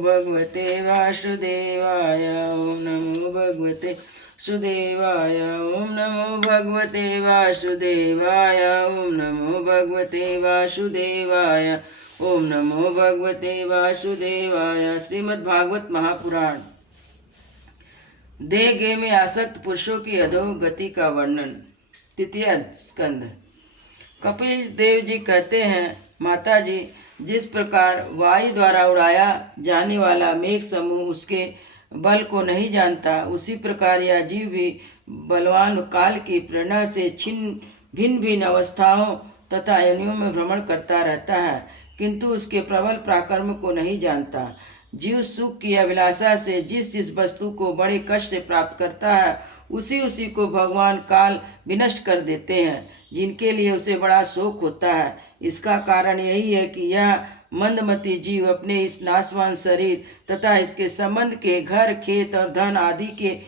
भगवते वासुदेवाय ओम नमो भगवते सुदेवाय ओम नमो भगवते वासुदेवाय ओम नमो भगवते वासुदेवाय ओम नमो भगवते वासुदेवाय। श्रीमद् भागवत महापुराण देह में आसक्त पुरुषों की अधोगति का वर्णन। तृतीय स्कंध। कपिल देव जी कहते हैं, माता जी, जिस प्रकार वायु द्वारा उड़ाया जाने वाला मेघ समूह उसके बल को नहीं जानता, उसी प्रकार यह जीव भी बलवान काल की प्रेरणा से भिन्न भिन्न अवस्थाओं तथा योनियों में भ्रमण करता रहता है, किंतु उसके प्रबल पराक्रम को नहीं जानता। जीव सुख की अभिलाषा से जिस जिस वस्तु को बड़े कष्ट से प्राप्त करता है, उसी उसी को भगवान काल विनष्ट कर देते हैं, जिनके लिए उसे बड़ा शोक होता है। इसका कारण यही है कि यह मंदमती जीव अपने इस नाशवान शरीर तथा इसके संबंध के घर, खेत और धन आदि के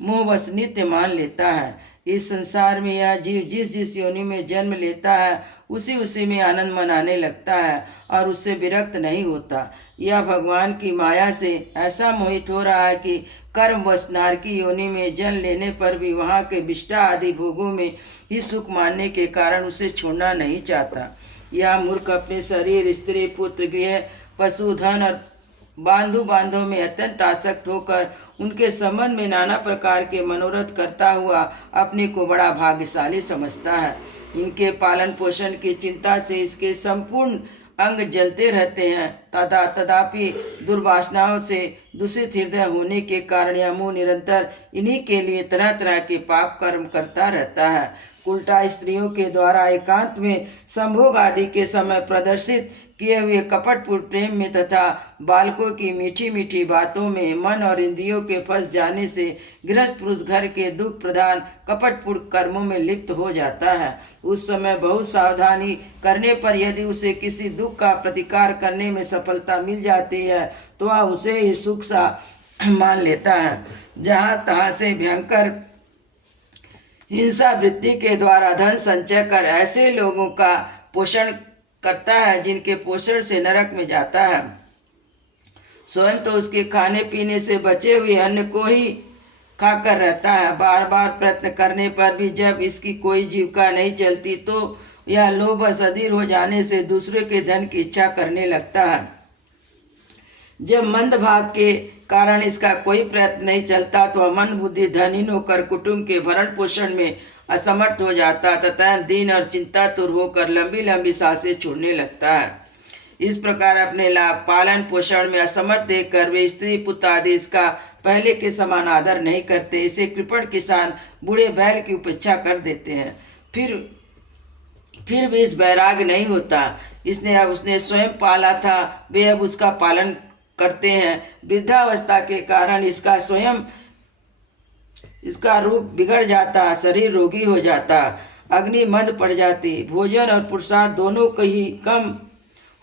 मोहवश नित्य मान लेता है। इस संसार में यह जीव जिस जिस योनि में जन्म लेता है, उसी उसी में आनंद मनाने लगता है और उससे विरक्त नहीं होता। यह भगवान की माया से ऐसा मोहित हो रहा है कि कर्मवश नारकी योनि में जन्म लेने पर भी वहाँ के विष्टा आदि भोगों में ही सुख मानने के कारण उसे छोड़ना नहीं चाहता। यह मूर्ख अपने शरीर, स्त्री, पुत्र, गृह, पशु, धन और बांधव में अत्यंत आसक्त होकर उनके संबंध में नाना प्रकार के मनोरथ करता हुआ अपने को बड़ा भाग्यशाली समझता है। इनके पालन पोषण की चिंता से इसके संपूर्ण अंग जलते रहते हैं तथा तथापि दुर्वासनाओं से दूषित हृदय होने के कारण यह मुँह निरंतर इन्हीं के लिए तरह तरह के पाप कर्म करता रहता है। उल्टा स्त्रियों के द्वारा एकांत में संभोग आदि के समय प्रदर्शित किए हुए कपटपूर्ण प्रेम में तथा बालकों की मीठी मीठी बातों में मन और इंद्रियों के फंस जाने से गृहस्थ पुरुष घर के दुख प्रधान कपटपूर्ण कर्मों में लिप्त हो जाता है। उस समय बहुत सावधानी करने पर यदि उसे किसी दुख का प्रतिकार करने में सफलता मिल जाती है तो वह उसे ही सुख सा मान लेता है। जहाँ तहाँ से भयंकर हिंसा वृत्ति के द्वारा धन संचय कर ऐसे लोगों का पोषण करता है जिनके पोषण से नरक में जाता है। स्वयं तो उसके खाने पीने से बचे हुए अन्न को ही खाकर रहता है। बार बार प्रयत्न करने पर भी जब इसकी कोई जीविका नहीं चलती तो यह लोभ अधीर हो जाने से दूसरे के धन की इच्छा करने लगता है। जब मंद भाग के कारण इसका कोई प्रयत्न नहीं चलता तो मन बुद्धि धनहीन होकर कुटुंब के भरण पोषण में असमर्थ हो जाता तथा दीन और चिंतातुर होकर लंबी लंबी सांसें छोड़ने लगता है। इस प्रकार अपने लाभ पालन पोषण में असमर्थ देखकर वे स्त्री पुत्र आदि इसका पहले के समान आदर नहीं करते। इसे कृपण किसान बूढ़े बैल की उपेक्षा कर देते हैं। फिर भी इस वैराग्य नहीं होता। उसने स्वयं पाला था, वे अब उसका पालन करते हैं। वृद्धावस्था के कारण इसका रूप बिगड़ जाता, शरीर रोगी हो जाता, अग्नि मंद पड़ जाती, भोजन और पुरुषार्थ दोनों को ही कम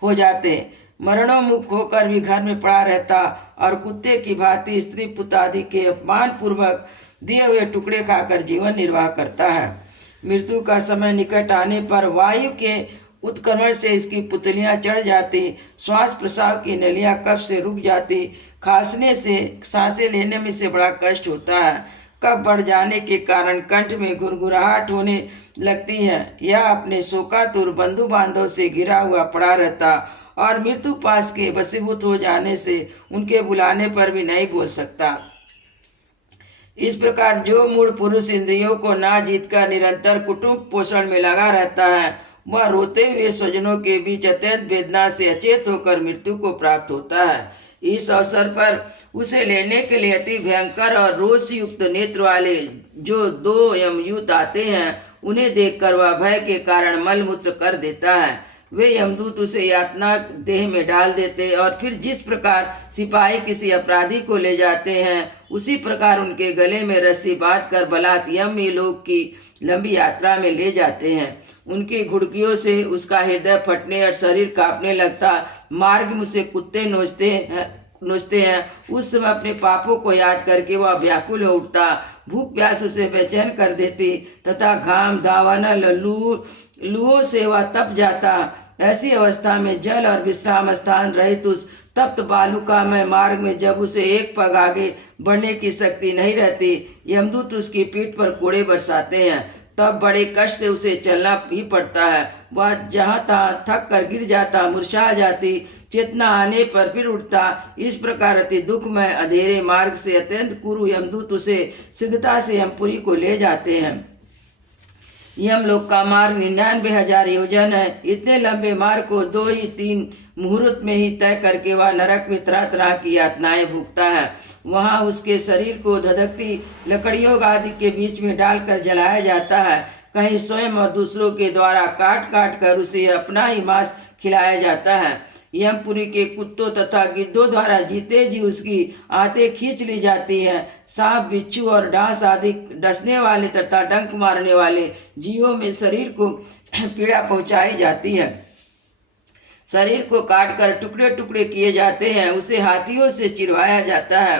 हो जाते, मरणोन्मुख होकर भी घर में पड़ा रहता और कुत्ते की भांति स्त्री पुत्र आदि के अपमान पूर्वक दिए हुए टुकड़े खाकर जीवन निर्वाह करता है। मृत्यु का समय निकट आने पर वायु के उत्क्रमण से इसकी पुतलियां चढ़ जाती, श्वास प्रश्वास की नलियां कफ से रुक जाती, खांसने से सांसें लेने में से बड़ा कष्ट होता है, कफ बढ़ जाने के कारण कंठ में गुरगुराहट होने लगती है। यह अपने शोकातुर बंधु बांधव से घिरा हुआ पड़ा रहता और मृत्यु पास के वशीभूत हो जाने से उनके बुलाने पर भी नहीं बोल सकता। इस प्रकार जो मूढ़ पुरुष इंद्रियों को ना जीतकर निरंतर कुटुंब पोषण में लगा रहता है, वह रोते हुए स्वजनों के बीच अत्यंत वेदना से अचेत होकर मृत्यु को प्राप्त होता है। इस अवसर पर उसे लेने के लिए अति भयंकर और रोष युक्त नेत्र वाले जो दो यमदूत आते हैं, उन्हें देखकर वह भय के कारण मलमूत्र कर देता है। वे यमदूत उसे यातना देह में डाल देते और फिर जिस प्रकार सिपाही किसी अपराधी को ले जाते हैं, उसी प्रकार उनके गले में रस्सी बांधकर बलात् यम लोक की लंबी यात्रा में ले जाते हैं। उनकी घुड़कियों से उसका हृदय फटने और शरीर कांपने लगता। मार्ग में उसे कुत्ते नोचते हैं। उस समय अपने पापों को याद करके वह व्याकुल हो उठता। भूख प्यास उसे बेचैन कर देती तथा घाम दावानल लूहों से वह तप जाता। ऐसी अवस्था में जल और विश्राम स्थान रहित उस तप्त बालुकामय मार्ग में जब उसे एक पग आगे बढ़ने की शक्ति नहीं रहती, यमदूत उसकी पीठ पर कोड़े बरसाते हैं, तब बड़े कष्ट से उसे चलना ही पड़ता है। वह जहाँ तहाँ थक कर गिर जाता, मूर्छा जाती, चेतना आने पर फिर उठता। इस प्रकार अति दुखमय अंधेरे मार्ग से अत्यंत कुरु यमदूत उसे शीघ्रता से यमपुरी को ले जाते हैं। यमलोक का मार्ग 99,000 योजन है। इतने लंबे मार्ग को 2 ही 3 मुहूर्त में ही तय करके वह नरक में तरह तरह की यातनाएं भुगता है। वहाँ उसके शरीर को धधकती लकड़ियों आदि के बीच में डालकर जलाया जाता है। कहीं स्वयं और दूसरों के द्वारा काट काट कर उसे अपना ही मांस खिलाया जाता है। यमपुरी के कुत्तों तथा गिद्धों द्वारा जीते जी उसकी आंतें खींच ली जाती हैं। सांप, बिच्छू और डांस आदि डसने वाले तथा डंक मारने वाले जीवों में शरीर को पीड़ा पहुंचाई जाती है। शरीर को काटकर टुकड़े टुकड़े किए जाते हैं। उसे हाथियों से चिरवाया जाता है,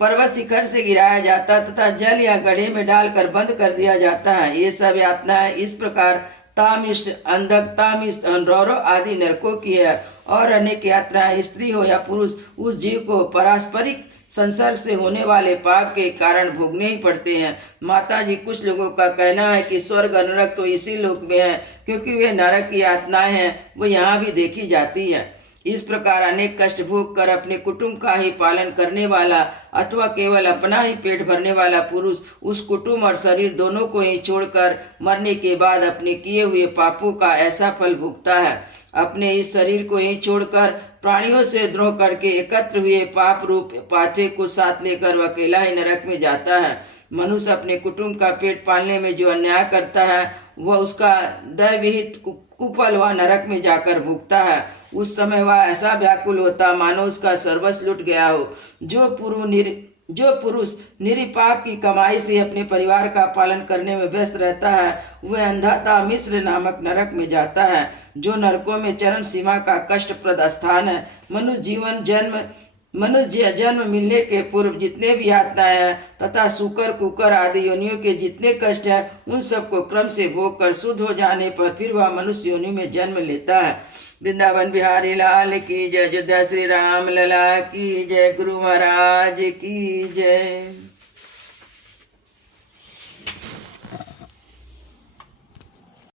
पर्वत शिखर से गिराया जाता तथा जल या गड्ढे में डालकर बंद कर दिया जाता है। ये सब यातनाएं इस प्रकार तामिष्ट, अंधक, तामिष्ट, रौरव आदि नरकों की है। और अनेक यात्राएं स्त्री हो या पुरुष उस जीव को पारस्परिक संसर्ग से होने वाले पाप के कारण भोगने ही पड़ते हैं। माता जी, कुछ लोगों का कहना है कि स्वर्ग और नरक तो इसी लोक में है, क्योंकि वे नरक की यातनाएं हैं, वो यहाँ भी देखी जाती है। इस प्रकार अनेक कष्ट भोग कर अपने कुटुंब का ही पालन करने वाला अथवा केवल अपना ही पेट भरने वाला पुरुष उस कुटुंब और शरीर दोनों को ही छोड़कर मरने के बाद अपने किए हुए पापों का ऐसा फल भुगता है। अपने इस शरीर को ही छोड़कर प्राणियों से द्रोह करके एकत्र हुए पाप रूप पाथे को साथ लेकर वह अकेला ही नरक में जाता है। मनुष्य अपने कुटुंब का पेट पालने में जो अन्याय करता है, वह उसका दैवविहित कुफल वह नरक में जाकर भुगता है। उस समय वह ऐसा व्याकुल होता मानो उसका सर्वस्व लुट गया हो। जो पुरुष निरीपाप की कमाई से अपने परिवार का पालन करने में व्यस्त रहता है, वह अंधाता मिस्र नामक नरक में जाता है, जो नरकों में चरम सीमा का कष्टप्रद स्थान है। मनुष्य जन्म मिलने के पूर्व जितने भी यातनाएं हैं तथा सूकर, कुकर आदि योनियों के जितने कष्ट हैं, उन सबको क्रम से भोग कर शुद्ध हो जाने पर फिर वह मनुष्य योनि में जन्म लेता है। वृंदावन बिहारी लाल की जय। अयोध्या श्री राम लला की जय। गुरु महाराज की जय।